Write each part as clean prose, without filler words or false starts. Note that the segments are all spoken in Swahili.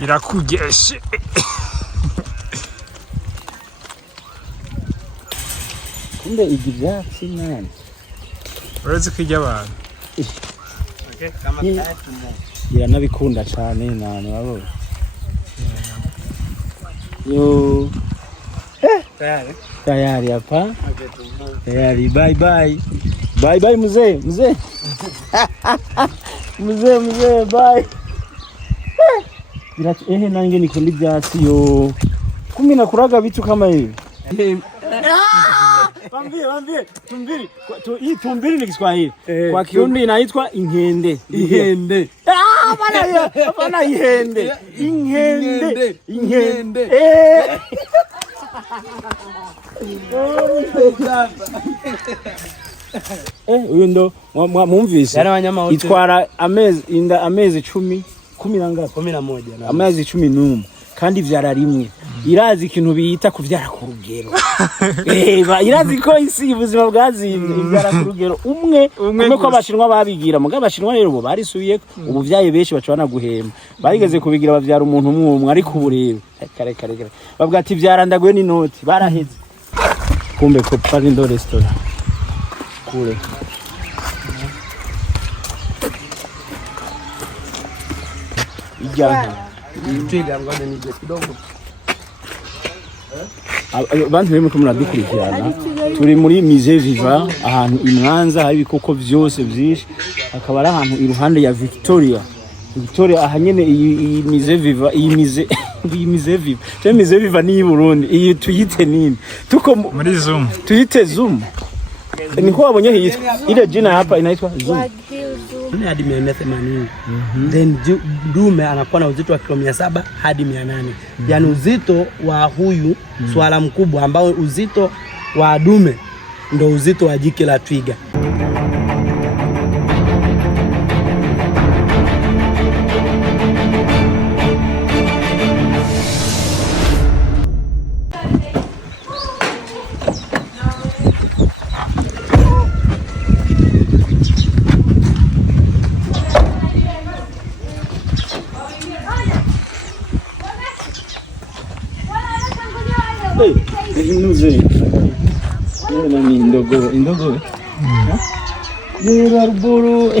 Irakugeshe. Kumbe ibyatsi nani? Uretse kujya abantu. Okay, kama tatu. Iranabikunda cyane nani wabo. Yo. Tayari. Tayari hapa. Tayari, bye bye. Bye bye mzee, mzee. Mzee, bye. Nange nikunda ibyatsi yo. Kumi nakuraga vitu kama hivi. Wambie, tumbili. Hii tumbili ni Kiswahili. Kwa Kirundi inaitwa inkende. Ihende. Hapana ihende. Inkende. Uyu ndo mwumvise. Itwara amezi 10 11 amezi 11 kandi vyara rimwe. Irazi ikintu biyita kuvyara ku rugero. Irazi ko isi ubuzima bwazimye ivyara ku rugero umwe ko abashinwa babigira muga abashinwa rero bo barisubiye ubuvyaye benshi bacana guhema barigeze kubigira bavyara umuntu umwe ariko uburebe kare bavuga ati vyarandaguye n'inoti baraheze kumbe ko pari ndo restaurant kule ijana Twiga ngoja nije kidogo. Abantu bemwe ko muradukurikirana turi muri Musée Vivant ahantu imwanza hari ibikoko byose byinshi akaba ari ahantu iruhande ya Victoria ahanyene iyi Musée Vivant iyi Musée Vivant cyo Musée Vivant ni Burundi iyi tuyite nini tuko muri Zoom tuyite Zoom niko wabonye hitwa ile jina hapa inaitwa Zoom hadi 180. Then dume anakuwa na uzito wa kilo 700 hadi 800. Yani uzito wa huyu swala mkubwa ambao uzito wa dume ndio uzito wa jike la twiga. Nani indogo Rarburu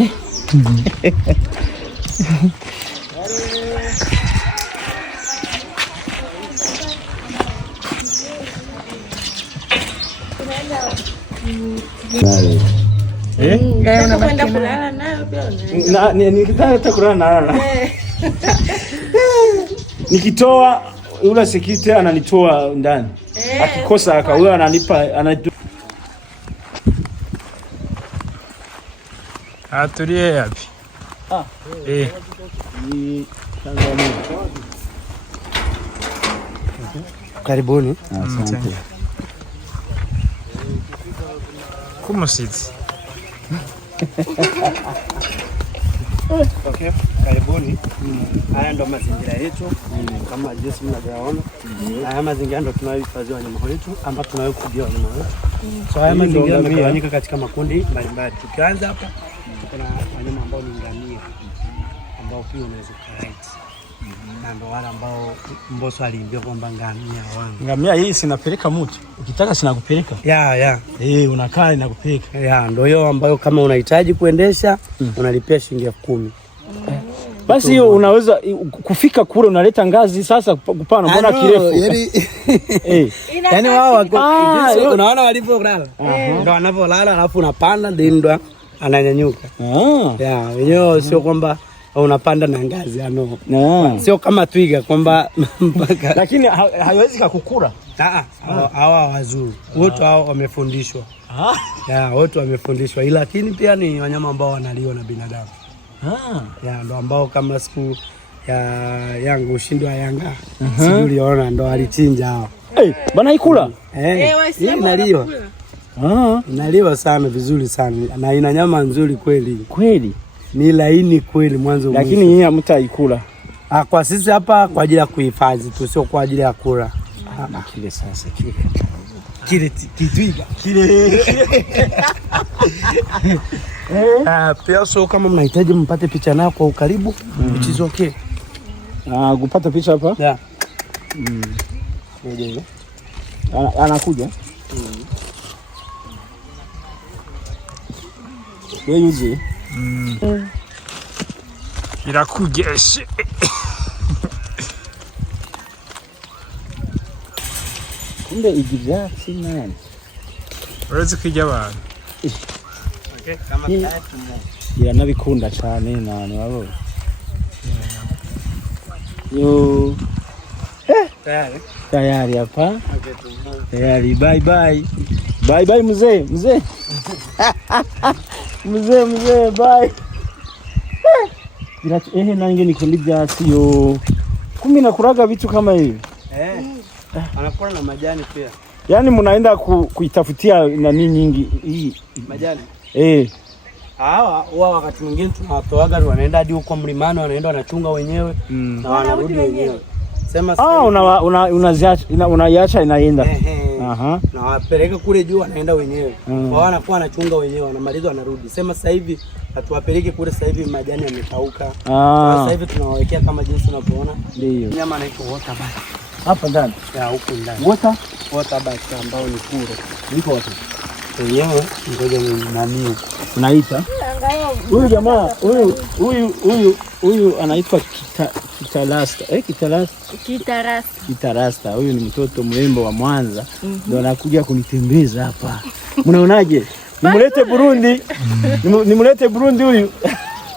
Unakwenda kulala nayo pia? Nikitaka kulala na. Nikitoa ula sekite ananitoa ndani. Akikosa akawa ananipa Tulie yapi? Ni Tanzania. Karibuni. Asante. Kumusitsi. Okay, karibuni. Haya ndo mazingira yetu kama jinsi mnavyoona. Haya mazingira ndo tunayohifadhi wanyama wetu ama tunayofugia wanyama wetu. So haya mazingira yamegawanyika katika makundi mbalimbali. Tukianza hapa kuna wanyama ambao ni ngamia ambao pia unaweza kuwaita. Na ndo wale ambao Mbosso aliambia kwamba ngamia wangu. Ngamia hii sinapeleka mtu. Ukitaka sinakupeleka. Ya. Unakaa inakupeleka. Ya, ndo hiyo ambayo kama unahitaji kuendesha unalipia shilingi 10,000. Basi hiyo unaweza kufika kule unaleta ngazi sasa kupana mbona kirefu. Yaani wao unaona walivyolala. Ndo wanavyolala alafu unapanda ndo ananyanyuka. Ya, wenyewe sio kwamba unapanda na ngazi sio kama twiga kwamba mpaka lakini haiwezi kukukura. Hawa wazuri wote hao wamefundishwa. Wote wamefundishwa lakini pia ni wanyama ambao wanaliwa na binadamu. Ndo ambao kama siku ya Yanga ushindi wa Yanga sijui uliona ndo alichinja hao. Bana ikula? Inaliwa. Inaliwa sana vizuri sana na ina nyama nzuri kweli. Ni laini kweli mwanzo mwisho. Lakini hii hamtaikula. Kwa sisi hapa kwa ajili ya kuhifadhi tu sio kwa ajili ya kula. Kile sasa kile kitwiga. Pia so kama mnahitaji mpate picha nayo kwa ukaribu, which is okay. Kupata picha hapa? Yeah. Ngoja. Anakuja. Wewe yuzi. Irakugeshe. Kumbe ibyatsi nani? Uretse kujya abantu. Okay, kama Iranabikunda cyane nani wabo. Yo. Tayari hapa. Tayari, bye bye. Bye bye mzee. Mzee bye. Nange nikundi byatsi yo. Kumi nakuraga vitu kama hivi. Anakula na majani pia. Yaani mnaenda kuitafutia nani nyingi hii majani. Hawa wakati mwingine tunawatoaga wanaenda hadi huko mlimani, wanaenda wanachunga wenyewe na wanarudi wenyewe. Sema unaiacha inaenda. Na wapeleka kule juu wanaenda wenyewe. Wao wanakuwa wanachunga wenyewe, wanamaliza wanarudi. Sema sasa hivi hatuwapeleke kule, sasa hivi majani yamekauka. Sasa hivi tunawawekea kama jinsi unavyoona. Ndio. Nyama inaitwa water bat. Hapa ndani. Huko ndani. Water bat ambao ni kuro. Niko wapi? Wenyewe ngoja nani unaita? Huyu jamaa, huyu anaitwa Kitarasta. Kitarasta. Huyu ni mtoto mrembo wa Mwanza. Ndio anakuja kunitembeza hapa. Mnaonaje? Nimulete Burundi huyu.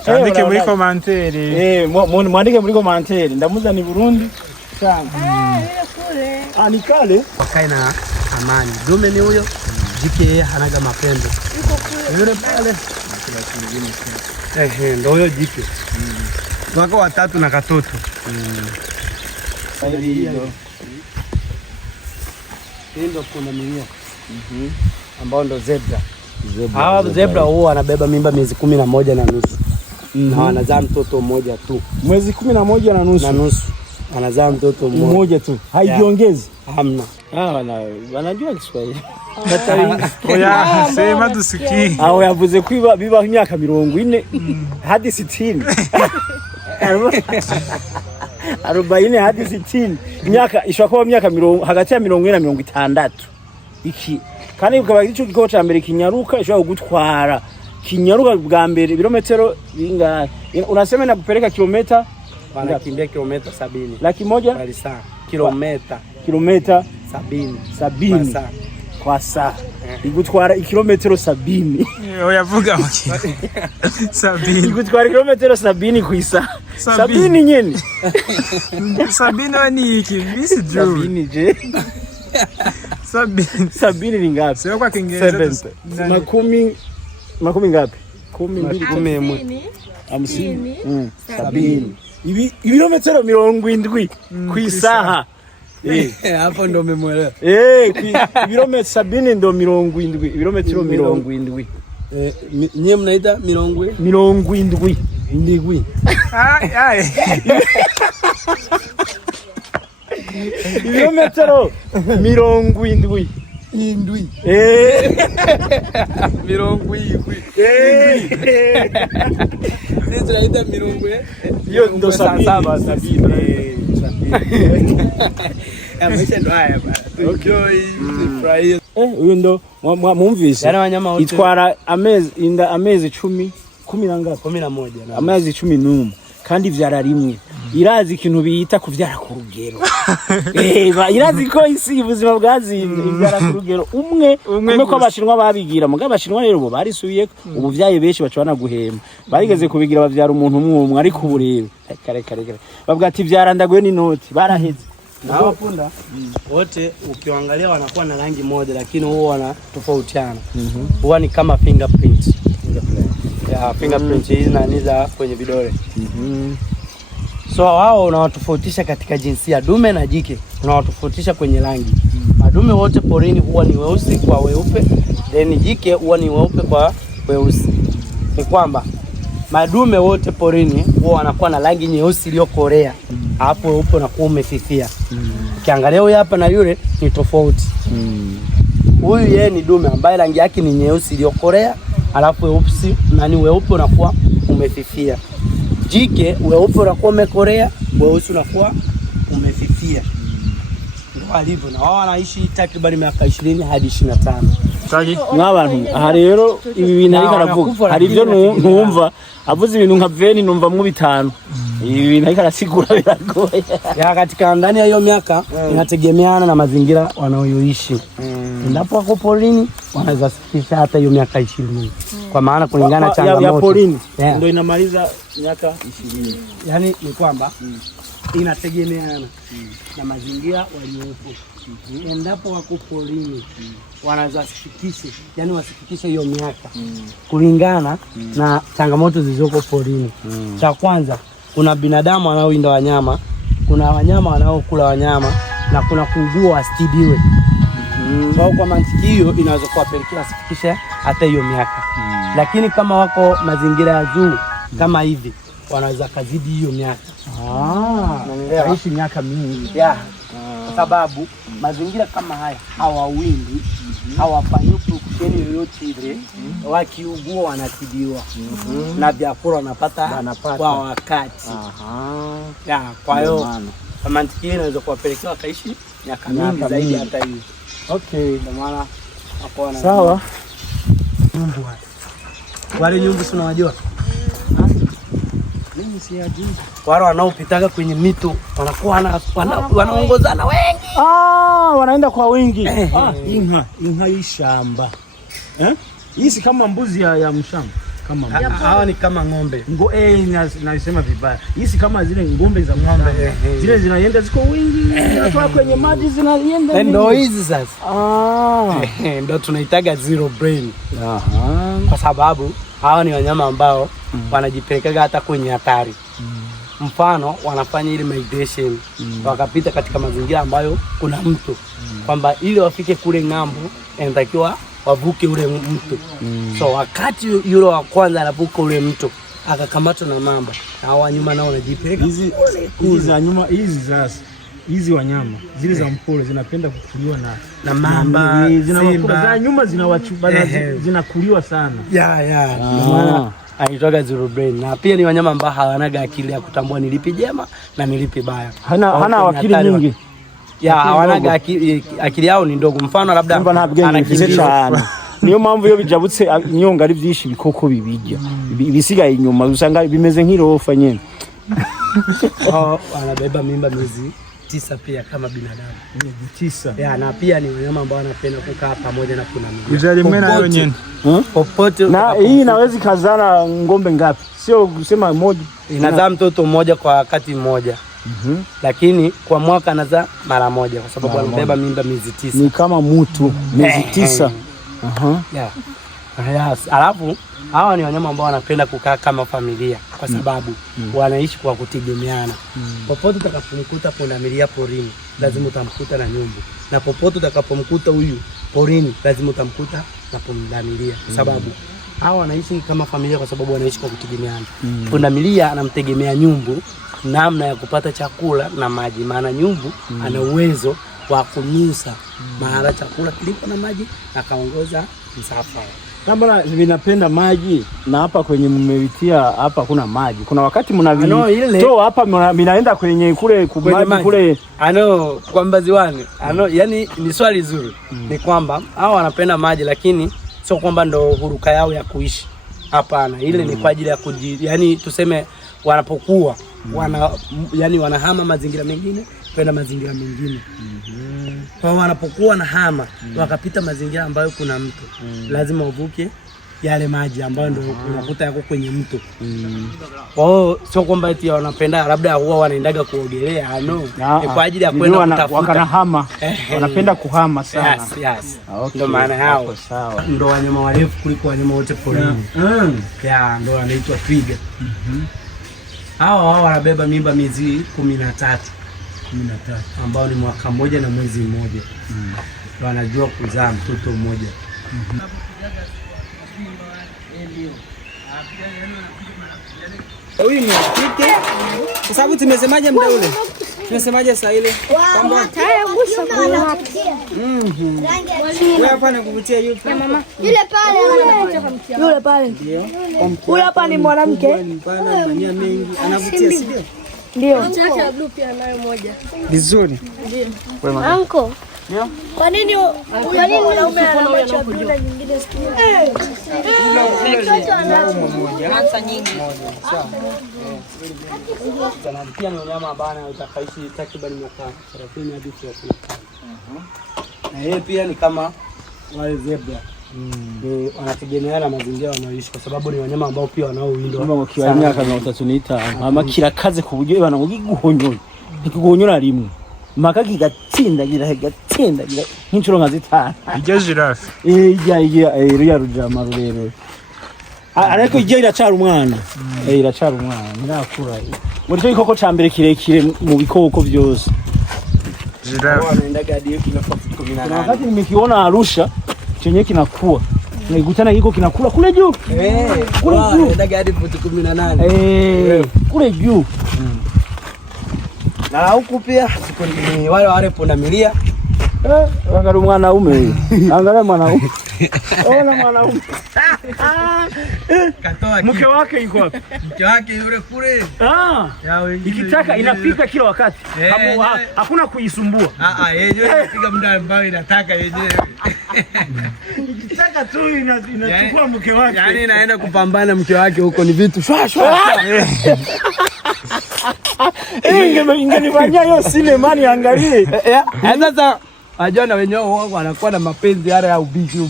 Andike muri commentaire. Mwandike muri commentaire. Ndamuza ni Burundi. Sana. Kule. Ni kale. Wakae na amani. Dume ni huyo. Jike hanaga mapembe. Yuko kule. Yule pale. Ndio huyo jike. Wako watatu na katoto. Hii ndio kuna milia. Ambao ndo zebra. Hawa zebra huwa anabeba mimba miezi 11 na nusu. Na wanazaa mtoto mmoja tu. Mwezi 11 na nusu. Anazaa mtoto mmoja tu. Haijiongezi. Hamna. Wanajua Kiswahili. Oya, sema dusikie. Yavuze kwiba biba imyaka 40 hadi 60. 40 hadi 60. Imyaka ishobora myaka 40 hagati ya 40 na 60. Iki kandi ukaba ico giko ca mbere kinyaruka ishobora kugutwara. Kinyaruka bwa mbere ibirometero bingahe? Unasema na kupeleka kilomita wanakimbia kilomita 70. Laki moja kwa saa. Kilomita 70 kwa saa. Igutwara kilometero 70. Oyavuga maki. 70. Igutwara kilometero 70 ku saa. 70 nyene. 70 ni iki? Bisi juu. 70 je. 70 ni ngapi? Sio kwa Kiingereza. Makumi ngapi? 10. 50. 70. Ibirometero 70 ku saa. Hapo ndo umemuelewa. Ibirometero 70 ndo 70. Ibirometero 70. Nyie mnaita 70? 70. Ndigwi. Ibirometero 70. Indwi. 70. Sisi tunaita 70. Hiyo ndo 70. Amesha ndo haya bana. Enjoy, furahi. Huyo ndo mumvise. Yana wanyama wote. Itwara amezi 10 na ngapi? 11. Amezi 11 kandi vyara rimwe. Irazi ikintu biyita kuvyara ku rugero. Irazi ko isi ubuzima bwazi ivyara ku rugero umwe ko abashinwa babigira mugabo abashinwa rero bo barisubiye ubuvyaye benshi bacana guhema barigeze kubigira bavyara umuntu umwe ariko uburero kare bavuga ati vyara ndagwe ni noti baraheze nao punda wote ukiangalia wanakuwa na rangi moja lakini huwa wana tofautiana. Huwa ni kama fingerprint. Fingerprint hizi na niza kwenye vidole. So wao unawatofautisha katika jinsia dume na jike. Unawatofautisha kwenye rangi. Madume wote porini huwa ni weusi kwa weupe, then jike huwa ni weupe kwa weusi. Ni kwamba madume wote porini huwa wanakuwa na rangi nyeusi iliyokorea. Hapo weupe unakuwa umefifia. Ukiangalia huyu hapa na yule ni tofauti. Huyu yeye ni dume ambaye rangi yake ni nyeusi iliyokorea, alafu weupe unakuwa umefifia. Jike weupe unakuwa umekorea, weusi unakuwa umefifia. Ndio alivyo, na wao wanaishi takriban miaka 20 hadi 25. Sagi n'abantu aha rero ibi bintu ariko aravuga hari ibyo numva avuze ibintu nka veni numva mu bitanu. Ibi bintu ariko arasigura biragoye. Ya katika ndani ya hiyo miaka inategemeana na mazingira wanaoishi. Endapo wako porini wanaweza kufikisha hata hiyo miaka 20. Kwa maana kulingana changamoto ya porini ndio inamaliza miaka 20. Yaani ni kwamba inategemeana na mazingira waliopo. Endapo wako porini wanaweza wasifikishe hiyo miaka kulingana na changamoto zilizoko porini. Cha kwanza, kuna binadamu wanaoinda wanyama, kuna wanyama wanaokula wanyama, na kuna kuugua wasitibiwe. Kwa mantiki hiyo inaweza kuwapelekea wasifikishe hata hiyo miaka. Lakini kama wako mazingira ya juu kama hivi, wanaweza kazidi hiyo miaka. Naishi miaka mingi. Kwa sababu mazingira kama haya hawawindi, hawafanyi production yoyote ile, wakiugua wanatibiwa. Na vyakula wanapata kwa wakati. Kwa hiyo kama mantiki inaweza kuwapelekea wakaishi miaka mingi zaidi hata hiyo. Okay, ndio maana hapo na sawa. Nyumbu wale nyumbu si unawajua? Mimi siyajui. Wale wanaopitaga kwenye mito wanakuwa wanaongozana wengi. Wanaenda kwa wingi. Inha ishamba. Hii kama mbuzi ya mshamba. Kama hawa ni kama ng'ombe. Nasema vibaya. Hii kama zile ng'ombe za ng'ombe. Zile zinaenda ziko wingi. Zinatoka kwenye maji zinaenda. Ndio hizi sasa. Ndio tunaitaga zero brain. Kwa sababu hawa ni wanyama ambao wanajipelekaga hata kwenye hatari. Mfano wanafanya ile migration, wakapita katika mazingira ambayo kuna mto, kwamba ili wafike kule ng'ambo inatakiwa wavuke ule mto. So wakati yule wa kwanza anavuka ule mto akakamatwa na mamba, na hao nyuma nao wanajipeleka hizi za nyuma. Hizi wanyama zile za mpole zinapenda kukuliwa na mamba, za nyuma zinakuliwa sana. Maana anaitwa zero brain, na pia ni wanyama ambao hawanaga akili ya kutambua ni lipi jema na ni lipi baya. Hana akili nyingi. Hawanaga akili yao ni ndogo. Mfano labda anakimbia. Niyo mpamvu iyo bijabutse inyonga ari byinshi bikoko bibijya. Ibisigaye inyuma usanga bimeze nk'irofa nyene. Wanabeba mimba miezi 9 pia kama binadamu. 9. Na pia ni wanyama ambao wanapenda kukaa pamoja na kuna mimi. Kujali mwena nayo nyeni. Popote. Na hii inaweza kazana ng'ombe ngapi? Sio kusema moja. Inazaa mtoto mmoja kwa wakati mmoja. Lakini kwa mwaka anazaa mara moja kwa sababu anabeba mimba miezi 9. Ni kama mtu miezi 9. Alafu hawa ni wanyama ambao wanapenda kukaa kama familia kwa sababu wanaishi kwa kutegemeana. Popote utakapomkuta pundamilia porini, lazima utamkuta na nyumbu. Na popote utakapomkuta huyu porini, lazima utamkuta na pundamilia. Sababu hawa wanaishi kama familia kwa sababu wanaishi kwa kutegemeana. Pundamilia anamtegemea nyumbu namna ya kupata chakula na maji, maana nyumbu ana uwezo wa kunusa mahali chakula kilipo na maji akaongoza msafara. Kama vinapenda maji na hapa kwenye mmevitia hapa kuna maji. Kuna wakati mnavitoa hapa mnaenda kwenye kule maji kule. Kwamba ziwani. Yani ni swali zuri. Ni kwamba hao wanapenda maji lakini sio kwamba ndo huruka yao ya kuishi. Hapana, ile ni kwa ajili ya yani tuseme wanapokuwa wanahama mazingira mengine kwenda mazingira mengine. Kwa wanapokuwa na hama wakapita mazingira ambayo kuna mto, lazima wavuke yale maji ambayo ndio unakuta yako kwenye mto. Kwa hiyo sio kwamba eti wanapenda labda huwa wanaendaga kuogelea, ni kwa ajili ya kwenda kutafuta. Wanahama. Wanapenda kuhama sana. Yes. Ndio maana yao. Sawa. Ndio wanyama warefu kuliko wanyama wote porini. Ndio wanaitwa twiga. Hao wanabeba mimba miezi 13 ambao ni mwaka mmoja na mwezi mmoja. Wanajua kuzaa mtoto mmoja. Huyu ni kike. Kwa sababu tumesemaje muda ule? Tumesemaje saa ile? Kwamba Wewe hapa nakuvutia yupi? Yule pale. Ndio. Huyu hapa ni mwanamke. Anafanyia mengi. Anavutia si ndio? Ndio. Mti yake ya blue pia nayo moja. Vizuri. Ndio. Anko. Ndio. Kwa nini wanaume ana macho ya blue na nyingine sikio? Mwanza nyingi. Sawa. Pia ni wanyama ambao utakaishi takriban miaka 30 hadi 30. Na yeye pia ni kama wale zebra. Wanategemeana mazingira wanaoishi kwa sababu ni wanyama ambao pia wanaowindwa. Kama wakiwa miaka 3 ama kirakaze ku buryo bana ngiguhonyoye. Ikiguhonyora rimwe. Makaki gatsinda gira nk'inshuro nka 5. Ijya giraffe. Iriya rujama rurerure. Ariko ijya iracara umwana. Iracara umwana ntirakura. Muri cyo ikoko ca mbere kirekire mu bikoko byose. Giraffe. Wanaendaga hadi kinafuta 18. Wakati nimekiona Arusha chenye kinakuwa. Naikutana kiko kinakula kule juu. Kule juu. Wanaendaga hadi 18. Kule juu. Na huku pia ni wale pundamilia. Angalia mwanaume. Angalia mwanaume. Ona mwanaume. Mke wake yuko wapi? Mke wake yule kule. Ikitaka inapika kila wakati. Hakuna kuisumbua. Yenyewe inapiga muda ambao inataka yenyewe. Ikitaka tu inachukua mke wake. Yaani inaenda kupambana mke wake huko ni vitu shwa. Ingenifanyia hiyo sinema niangalie. Sasa ajua na wenyewe wao wanakuwa na mapenzi yale ya ubishi.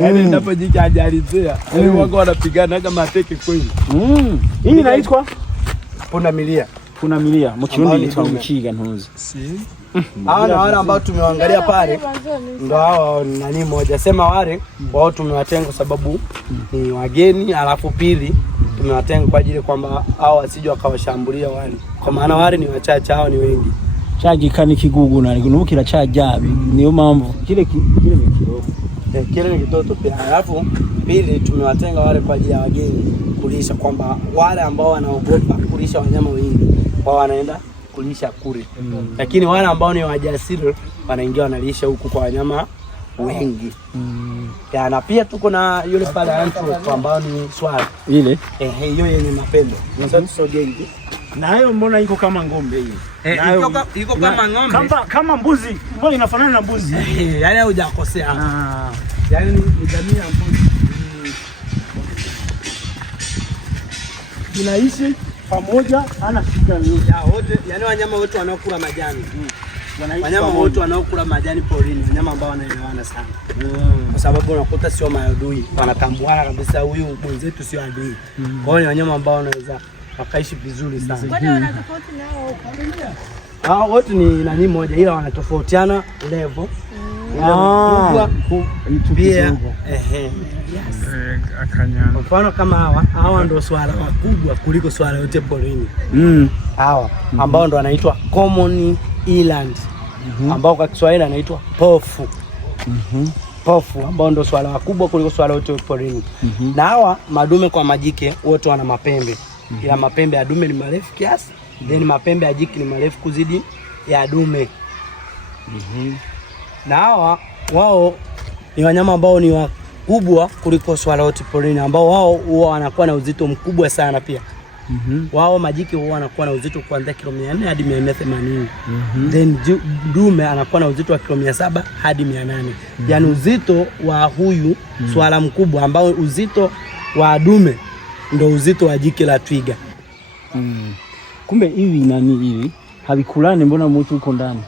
Yaani ndipo jiki hajalizea. Wao wanapigana kama teke kweli. Hii inaitwa pundamilia. Pundamilia. Mkirundi inaitwa mchiga ntuzi. Hao na wale ambao tumewaangalia pale ndio hao nani moja. Sema wale wao tumewatenga sababu ni wageni, alafu pili tumewatenga kwa ajili kwamba hao wasije wakawashambulia wale. Kwa maana wale ni wachache, hao ni wengi. Chagikani kigugu na nubukira chajabi niyo mambo kile ni kidogo. Kile ni kitoto pia. Alafu pili tumewatenga wale kwa ajili ya wageni kulisha, kwamba wale ambao wanaogopa kulisha wanyama wengi wao wanaenda kulisha kule. Lakini wale ambao ni wajasiri wanaingia wanalisha huku kwa wanyama wengi. Na pia tuko na yule pale antelope ambao ni swala. Ile hiyo yenye mapembe. Sasa sogei. Na hayo mbona iko kama ng'ombe hiyo? Iko kama ng'ombe. Kama mbuzi. Mbona inafanana na mbuzi? Yaani hujakosea. Yaani ni jamii ya mbuzi. Tunaishi pamoja, ana shida yoyote. Wote, yaani wanyama wote wanaokula majani. Wanyama wote wanaokula majani porini, wanyama ambao wanaelewana sana. Kwa sababu unakuta sio maadui, wanatambuana kabisa, huyu mwenzetu sio adui. Kwa hiyo ni wanyama ambao wanaweza wakaishi vizuri sana. Kwani wana tofauti nao? Hao wote ni nani moja, ila wanatofautiana level. Pia akanyana. Mfano kama hawa ndio swala wakubwa kuliko swala yote porini. Hawa ambao ndio wanaitwa common eland, ambao kwa Kiswahili anaitwa pofu. Pofu ambao ndio swala wakubwa kuliko swala yote porini. Na hawa madume kwa majike wote wana mapembe. Ila mapembe ya dume ni marefu kiasi, then mapembe ya jike ni marefu kuzidi ya dume. Na hawa wao ni wanyama ambao ni wakubwa kuliko swala wote porini, ambao wao huwa wanakuwa na uzito mkubwa sana pia. Wao majike huwa wanakuwa na uzito kuanzia kilo 400 hadi 180. Then dume anakuwa na uzito wa kilo 700 hadi 800. Yaani uzito wa huyu swala mkubwa, ambao uzito wa dume ndio uzito wa jike la twiga. Kumbe hivi nani hivi havikulani, mbona mtu uko ndani?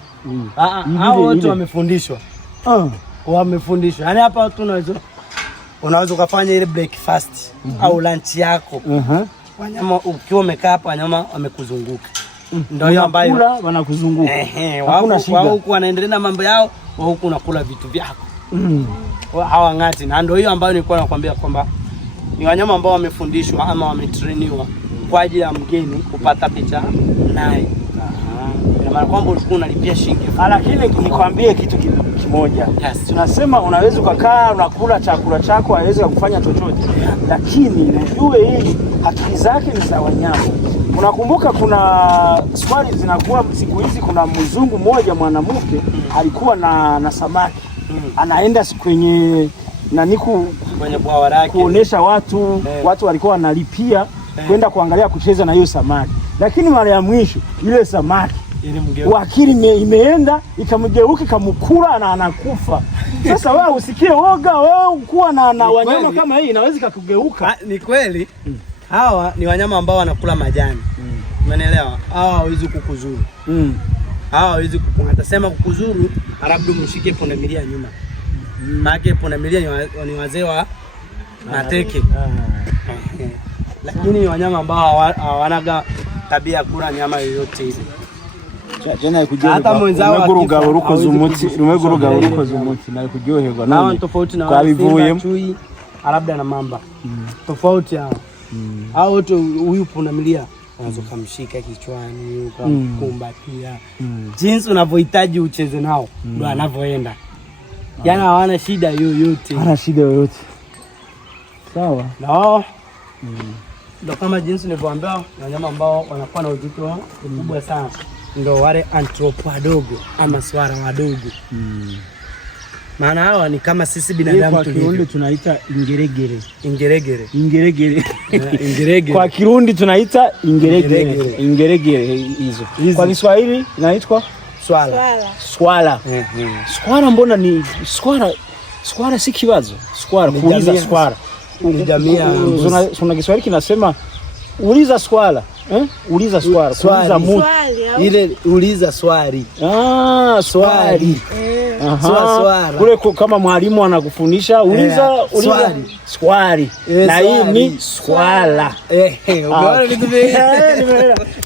Hao wote wamefundishwa. Wamefundishwa. Yaani hapa watu unaweza kufanya ile breakfast au lunch yako. Wanyama ukiwa umekaa hapa, wanyama wamekuzunguka. Ndio hiyo ambayo wanakuzunguka. Hakuna shida. Wao huko wanaendelea na mambo yao, wao huko unakula vitu vyako. Hawang'ati. Na ndio hiyo ambayo nilikuwa nakwambia kwamba ni wanyama ambao wamefundishwa ama wametrainiwa kwa ajili ya mgeni kupata picha naye. Maana kwamba ulikuwa unalipia shilingi. Lakini nikwambie kitu kimoja. Tunasema unaweza ukakaa unakula chakula chako, haiwezi kufanya chochote. Lakini ujue hii akili zake ni za wanyama. Unakumbuka kuna swali zinakuwa siku hizi, kuna mzungu mmoja mwanamke alikuwa na samaki. Anaenda kwenye kwenye bwawa lake kuonesha watu, watu walikuwa wanalipia kwenda kuangalia kucheza na hiyo samaki. Lakini mara ya mwisho ile samaki wakili imeenda ikamgeuka ikamkula na anakufa. Sasa wewe usikie woga, wewe kuwa na wanyama kama hii inaweza kukugeuka. Ni kweli. Hawa ni wanyama ambao wanakula majani. Umeelewa? Hawa hawezi kukuzuru. Hawa hawezi atasema kukuzuru, labda mshike pundamilia nyuma. Maana pundamilia ni wazee wa mateke. Lakini ni wanyama ambao hawanaga tabia kula nyama yoyote ile. Jana kujua hata mwenzao akuruga uruko zumuti, rumeguruga uruko zumuti na kujyoherwa nani tofauti na wale chui labda na mamba. Tofauti hao. Hao wote huyu pundamilia unaweza kumshika kichwani, ukamkumbatia. Jinsi unavyohitaji ucheze nao ndio anavyoenda. Jana hawana shida yoyote. Hana shida yoyote. Sawa. Nao ndio kama jinsi nilivyoambia, wanyama ambao wanakuwa na uzito mkubwa sana ndio wale anthropo wadogo ama swara wadogo. Maana hawa ni kama sisi binadamu tulivyo. Kwa Kirundi tunaita ingeregere. Ingeregere. Ingeregere. Ingeregere. Kwa Kirundi tunaita ingeregere. Ingeregere hizo. Kwa Kiswahili inaitwa swala. Swala. Swala mbona ni swala? Swala si kiwazo. Swala kuuliza swala. Ujamia una Kiswahili kinasema uliza swala. Uliza swala, kuuliza mtu. Ile uliza swali. Swali. Swali. Kule kama mwalimu anakufundisha uliza swali. Na hii ni swala. Unaona vitu vingi.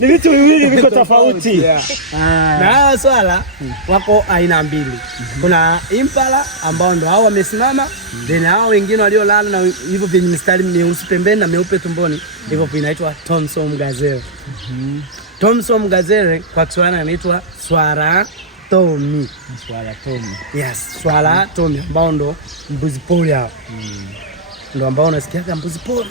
Ni vitu viwili viko tofauti. Na swala wako aina mbili. Kuna impala ambao ndio hao wamesimama, then hao wengine waliolala na hivyo vyenye mistari myeusi pembeni na meupe tumboni, hivyo vinaitwa Thomson gazelle. Thomson gazelle kwa Kiswahili inaitwa swara tomi. Swara tomi. Yes, swara tomi ambao ndo mbuzi pori hao. Ndio ambao unasikia kama mbuzi pori.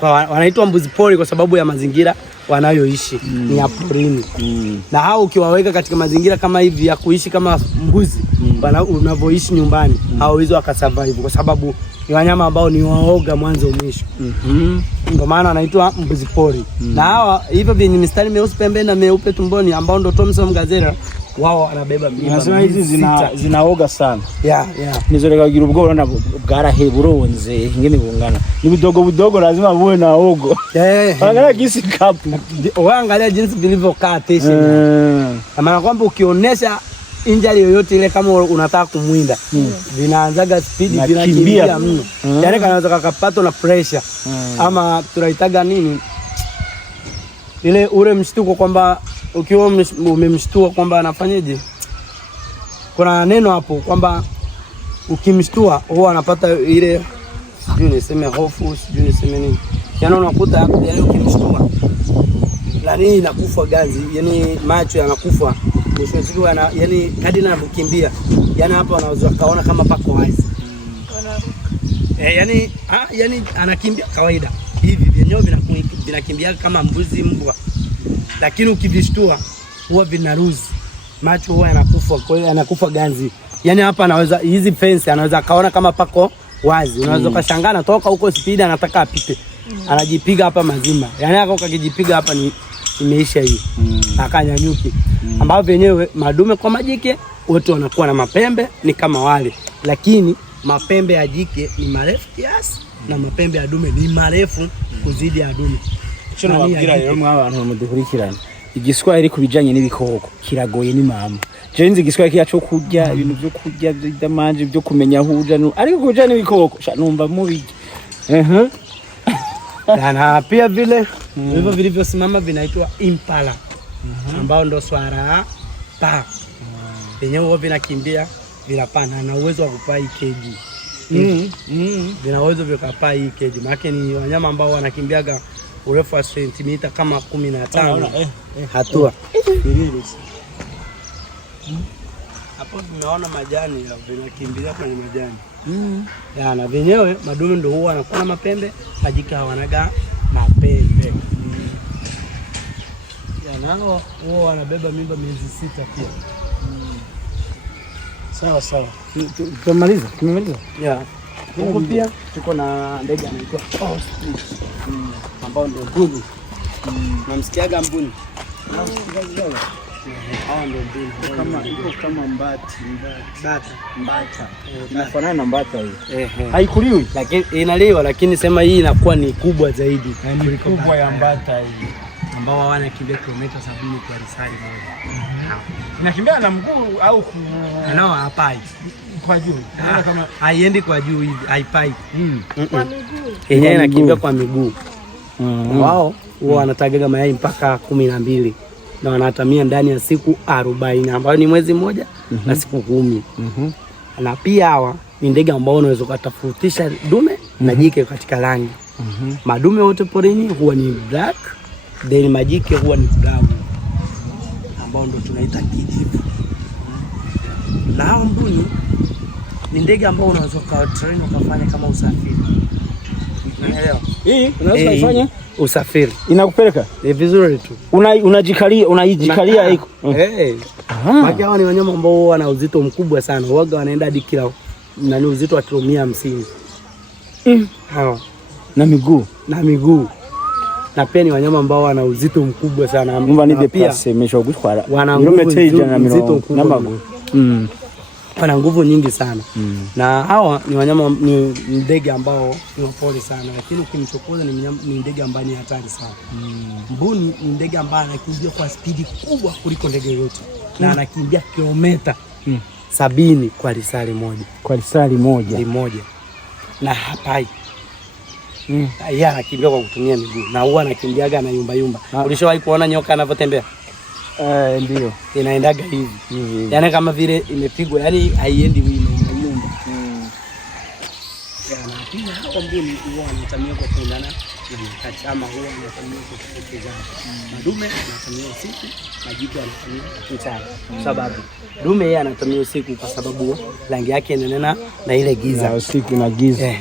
Kwa wanaitwa mbuzi pori kwa sababu ya mazingira wanayoishi ni ya porini. Na hao ukiwaweka katika mazingira kama hivi ya kuishi kama mbuzi unavyoishi nyumbani, hawawezi wakasurvive kwa sababu ni wanyama ambao ni waoga mwanzo mwisho. Ndio maana anaitwa mbuzi pori. Na hawa hivyo vyenye mistari myeusi pembeni na meupe tumboni ambao ndo Thomson gazelle, wao wanabeba mimba. Nasema hizi zinaoga sana. Nizoreka kugira ubwo na bwaraheburonze ingene bungana. Ni budogo lazima buwe na ogo. Angalia jinsi kapu. Angalia jinsi vilivyokaa tension. Maana kwamba ukionesha injury yoyote ile kama unataka kumwinda, vinaanzaga speed, vinakimbia mno. Yaani kanaweza kakapatwa na pressure. Ama tunaitaga nini? Ile ule mshtuko kwamba ukiwa umemshtua kwamba anafanyaje? Kuna neno hapo kwamba ukimshtua huwa anapata ile sijui niseme hofu, sijui niseme nini. Yaani unakuta yaani ukimshtua nani inakufa ganzi, yaani macho yanakufa. Mwisho siku yaani kadri anapokimbia, yaani hapa anaweza kaona kama pako wazi. Yaani anakimbia kawaida. Hivi vyenyewe vinakimbia kama mbuzi mbwa. Lakini ukivishtua huwa vinaruzi. Macho huwa yanakufa, kwa hiyo yanakufa ganzi. Yaani hapa anaweza hizi fence anaweza kaona kama pako wazi. Unaweza kushangaa anatoka huko speed anataka apite. Anajipiga hapa mazima. Yaani hako kakijipiga hapa ni imeisha hiyo. Akanyanyuki. Ambao wenyewe madume kwa majike wote wanakuwa na mapembe ni kama wale. Lakini mapembe ya jike ni marefu kiasi na mapembe ya dume ni marefu kuzidi ya dume. Cyo nababwira rero mwabantu mudukurikirana. Igiswahili kubijanye n'ibikoko kiragoye ni mama. Je nzi igiswahili cyacho kurya ibintu byo kurya by'amanje byo kumenya huja ariko kujana n'ibikoko numva mubi. Na pia vile hivyo vilivyosimama vinaitwa impala. Ambao ndo swara pa. Wenyewe wao vinakimbia vinapanda na uwezo wa kupaa keji. Vina uwezo vya kupaa keji. Maana ni wanyama ambao wanakimbiaga urefu wa sentimita kama 15 hatua. Hapo tunaona majani vinakimbilia kwenye majani. Na wenyewe madume ndio huwa wanakuwa na mapembe, majike hawanaga mapembe. Nao wao wanabeba mimba miezi 6 pia. Sawa. Tumemaliza? Yeah. Huko pia tuko na ndege anaitwa ostrich. Ambao ndio mbuni. Namsikiaga mbuni. Hao ndio mbuni. Kama mbata. Inafanana na mbata hiyo. Haikuliwi lakini inaliwa, lakini sema hii inakuwa ni kubwa zaidi. Ni kubwa ya mbata hii. Ambao hawana kimbia kilomita 70 kwa risali moja. Inakimbia na mguu au nao hapai kwa juu. Kama haiendi kwa juu hivi, haipai. Kwa miguu. Yenyewe inakimbia kwa miguu. Wao wanatagaga mayai mpaka 12 na wanatamia ndani ya siku 40 ambayo ni mwezi mmoja na siku 10. Na pia hawa ni ndege ambao unaweza kutofautisha dume na jike katika rangi. Madume wote porini huwa ni black, then majike huwa ni brown ambao ndo tunaita kijivu. Na hao mbuni ni ndege ambao unaweza kutrain ukafanya kama usafiri. Unaelewa? Unaweza kufanya usafiri. Inakupeleka? Vizuri tu. Unajikalia iko. Maki hawa ni wanyama ambao wana uzito mkubwa sana. Waga wanaenda hadi kila nani uzito wa kilo 150. Hawa na miguu. Na pia ni wanyama ambao wana uzito mkubwa sana. Mva pia semeshwa gutwara. Wana nguvu nyingi sana. Na hawa ni wanyama ni ndege ambao ni pole sana, lakini ukimchokoza ni ndege ambaye ni hatari sana. Mbuni ni ndege ambaye anakimbia kwa spidi kubwa kuliko ndege yote. Na anakimbia kilomita 70 kwa risali moja. Na hapai. Yeye anakimbia kwa kutumia miguu na huwa anakimbiaga na yumba. Ulishawahi kuona nyoka anavyotembea? Ndio. Inaendaga hivi. Yaani kama vile imepigwa, yani haiendi wima, inayumba. Na pia hapo mbuni huwa anatamia kwa kuendana na nyakati, ama huwa anatamia kwa kupokezana. Madume anatamia usiku, majike anatamia mchana. Sababu dume yeye anatamia usiku kwa sababu rangi yake inaendana na ile giza. Usiku na giza.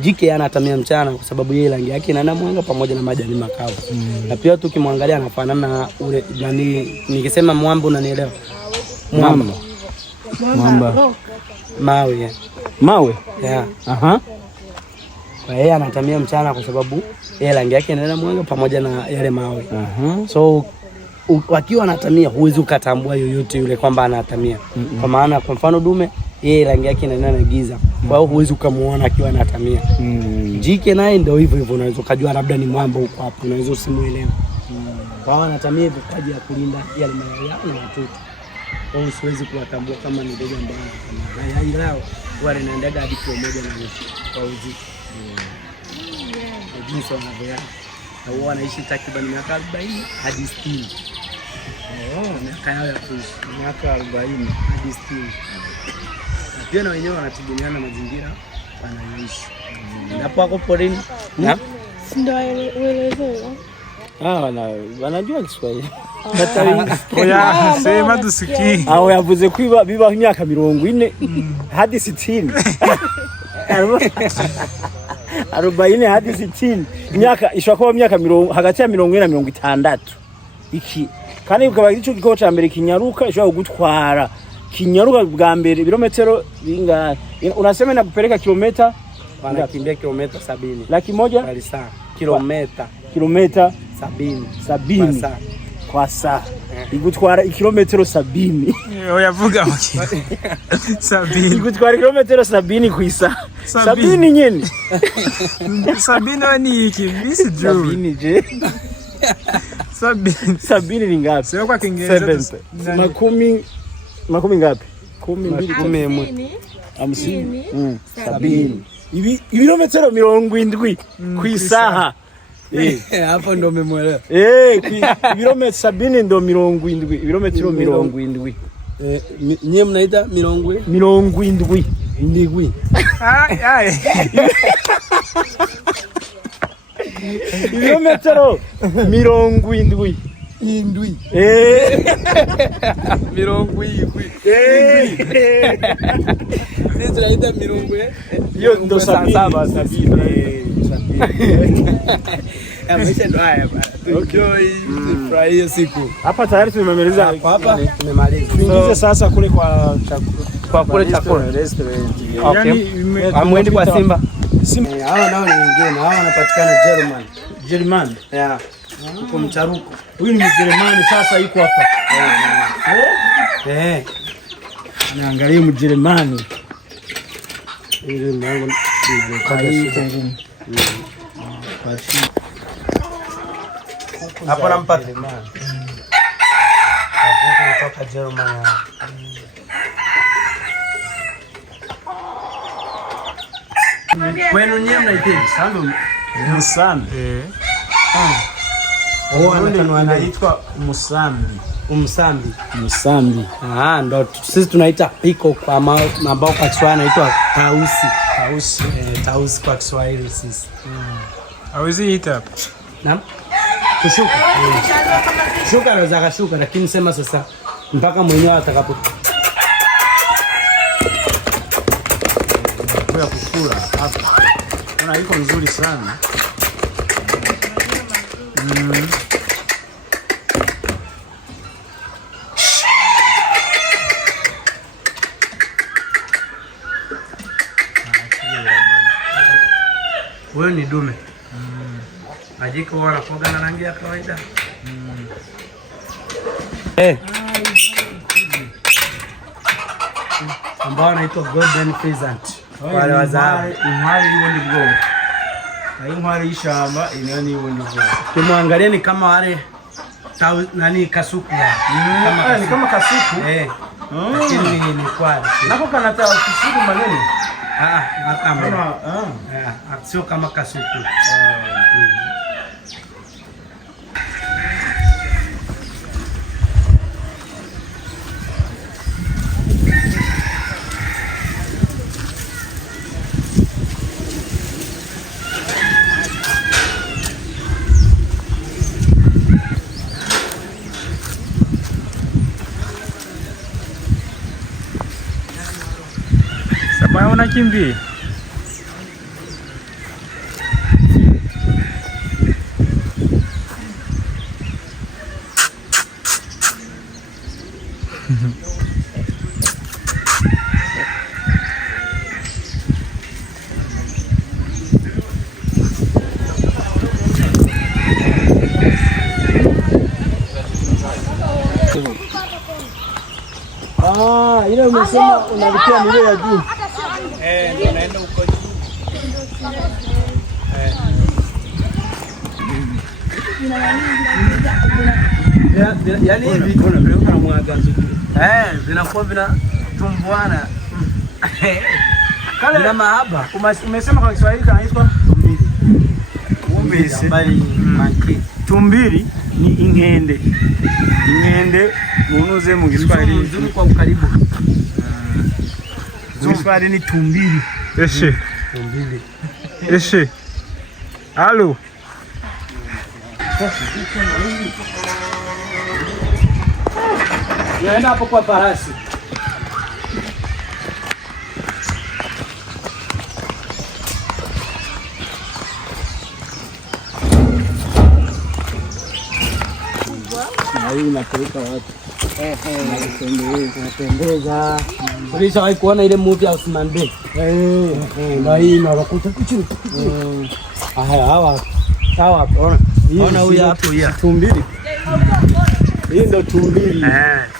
Jike anatamia mchana kwa sababu yeye rangi yake inaenda mwanga pamoja na majani makavu. Na pia tu ukimwangalia anafanana na ule nani, nikisema mwamba unanielewa? Mwamba. Mawe. Yeah. Kwa yeye anatamia mchana kwa sababu yeye rangi yake inaenda mwanga pamoja na yale mawe. So wakiwa anatamia huwezi ukatambua yoyote yule kwamba anatamia. Kwa maana kwa mfano dume yeye rangi yake inaenda na giza. Kwa hiyo huwezi ukamuona akiwa anatamia. Jike naye ndio hivyo, unaweza kujua labda ni mwamba huko hapo, unaweza usimuelewe. Kwa hiyo anatamia hivyo kwa ajili ya kulinda yale mayai yao na watoto. Kwa hiyo siwezi kuwatambua kama ni ndege ambao anatamia. Mayai yao huwa yanaendaga hadi kilo 1 na nusu kwa uzito. Jinsi wanavyoyala. Na huwa wanaishi takriban miaka 40 hadi 60. Miaka yao ya kuishi miaka 40 hadi 60. Na pia na wenyewe wanategemeana na mazingira wanayoishi. Hapo wako porini. Ndio uelezewa. Wanajua Kiswahili. Oya, sema tusikie. Aho yavuze kwiba biba imyaka 40 hadi 60. 40 hadi 60. Imyaka ishobora imyaka 40 hagati ya 40 na 60. Iki kandi ukaba ico gikoko ca mbere kinyaruka ishobora kugutwara. Kinyaruka bwa mbere birometero bingahe? Unasema na kupeleka kilomita, wanakimbia kilomita 70. Laki moja kwa saa. Kilomita 70 kwa saa. Igutwara kilometero 70. Oyavuga muki. 70. Igutwara kilometero 70 ku isa. 70 nyene. 70 ni iki? Bisi juu. 70 je. 70 ni ngapi? Sio kwa Kiingereza. Makumi ngapi? 10, 50, 70. Ibirometero 70 ku isaha. Hapo ndo umemwelewa. Ibirometero 70 ndo 70. Ibirometero 70. Nyie mnaita 70? 70. Ndigwi. Ibirometero 70. Indwi. 70. Sisi tunaita 70. Hiyo ndo 70. Maisha ndo haya bana. Enjoy, furahia siku. Hapa tayari tumemaliza. Hapa tumemaliza. Tuingize sasa kule kwa kule chakula. Restaurant. Okay. Amwendi kwa Simba. Hawa nao ni wengine. Hawa wanapatikana German. Yeah. Huko Mcharuko. Huyu ni Mjerumani sasa yuko hapa. Naangalia Mjerumani. Ile mlango hapo nampata. Hapo kutoka Germany. Kwenu nyewe mnaitwa Sandu? Musambi. Anaitwa Musambi. Musambi. Ndo sisi tunaita piko kwa ambao kwa Kiswahili anaitwa tausi. Tausi kwa Kiswahili sisi. Hawezi ita. Naam. Kushuka. Shuka anaweza kashuka, lakini sema sasa mpaka mwenyewe atakapo kwa kukula hapa. Kuna iko nzuri sana. Wewe ni dume. Majiko wanakoga na rangi ya kawaida. Ambao wanaitwa golden pheasant. Wale wazao. Inhali iwondi bwo. Inhali ishamba inani iwondi bwo. Kimwangalia ni kama wale nani kasuku ya. Ni kama kasuku. Lakini ni kwali. Nako kanata kasuku maneno. Kama sio kama kasuku. Sabaya unakimbia? Ile umesema unalipia ile ya juu. Ndio naenda huko juu. Yaani hivi kuna mwaga nzuri. Vinakuwa vinatumbuana. Kale Bila mahaba. Umesema kwa Kiswahili kanaitwa tumbili. Umbisi. Bali manki. Tumbili ni ingende. Ingende munuze mu Kiswahili Nzuri kwa ukaribu. Kiswahili ni tumbili. Tumbili. Halo. Naenda hapo kwa farasi. Hii inapeleka watu. Inapendeza. Ulishawahi kuona ile movie ya Osman Bey? Na hii inawakuta chini. Hawa. Ona huyu hapo ya. Tumbili. Hii ndo tumbili.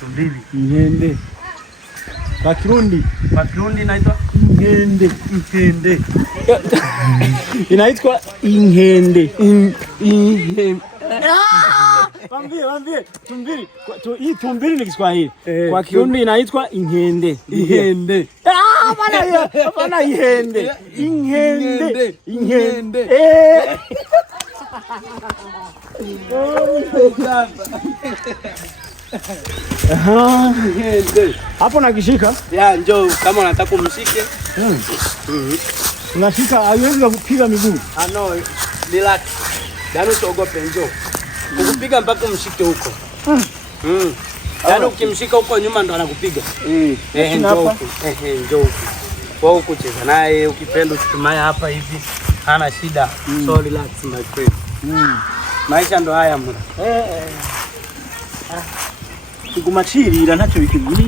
Tumbili. Ingende. Kwa Kirundi inaitwa ingende. Inaitwa ingende. Wambie tumbili. Hii tumbili ni Kiswahili. Kwa Kirundi inaitwa ingende. Hapana ihende. Ingende. Hapo nakishika. Njoo kama unataka umshike. Unashika haiwezi kupiga miguu. No, relax. Yaani usiogope, njoo. Ukupiga mpaka umshike huko. Yaani ukimshika huko nyuma ndo anakupiga. Njoo huko. Njoo huko. Wewe huko cheza naye, ukipenda usitumie hapa hivi. Hana shida. So relax my friend. Maisha ndo haya mura. Kuguma cirira ntacyo bikiguye.